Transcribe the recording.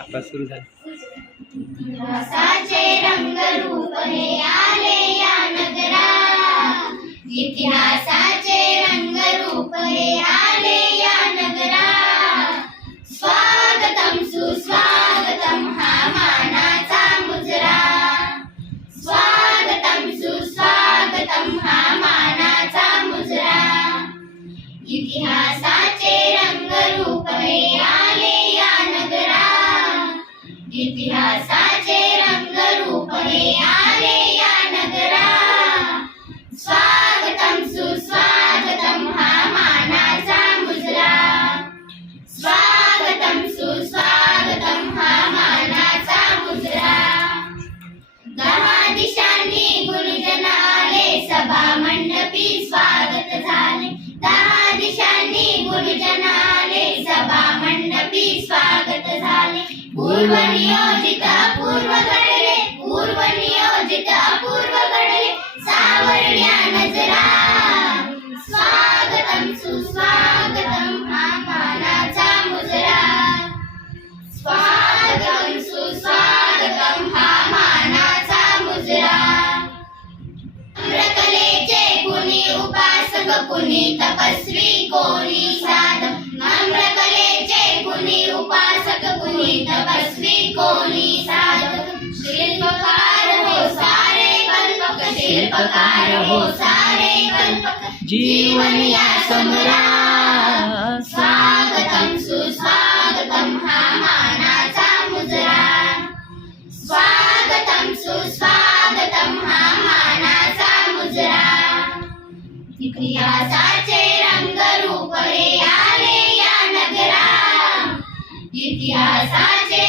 आता सुरू झालं. इतिहासाचे रंगरूप हे इतिहासाचे रंगरूप हे आले या नगरा. स्वागतम सुस्वागतम हा मानाचा मुजरा. स्वागतम सुस्वागतम हा मानाचा मुजरा. दहा दिशांनी गुरुजन आले सभा मंडपी स्वागत झाले. दहा दिशांनी गुरुजन झाले. पूर्व नियोजित पूर्व घडले. पूर्व नियोजित पूर्व घडले. सावरण्या नजरा. स्वागतम सुस्वागतम हा मानाचा मुजरा. स्वागतम सुस्वागतम हा मानाचा मुजरा. अमृतलेचे कुणी उपासक कुणी तपस्वी कोणी शिल्पकार हो सारे कल्पक जीवन या समरा स्वागतम सुस्वागतम हा मानाचा मुजरा. स्वागतम सुस्वागतम हा मानाचा मुजरा. इतिहासाचे रंगरूप हे आले या नगरा. इतिहासाचे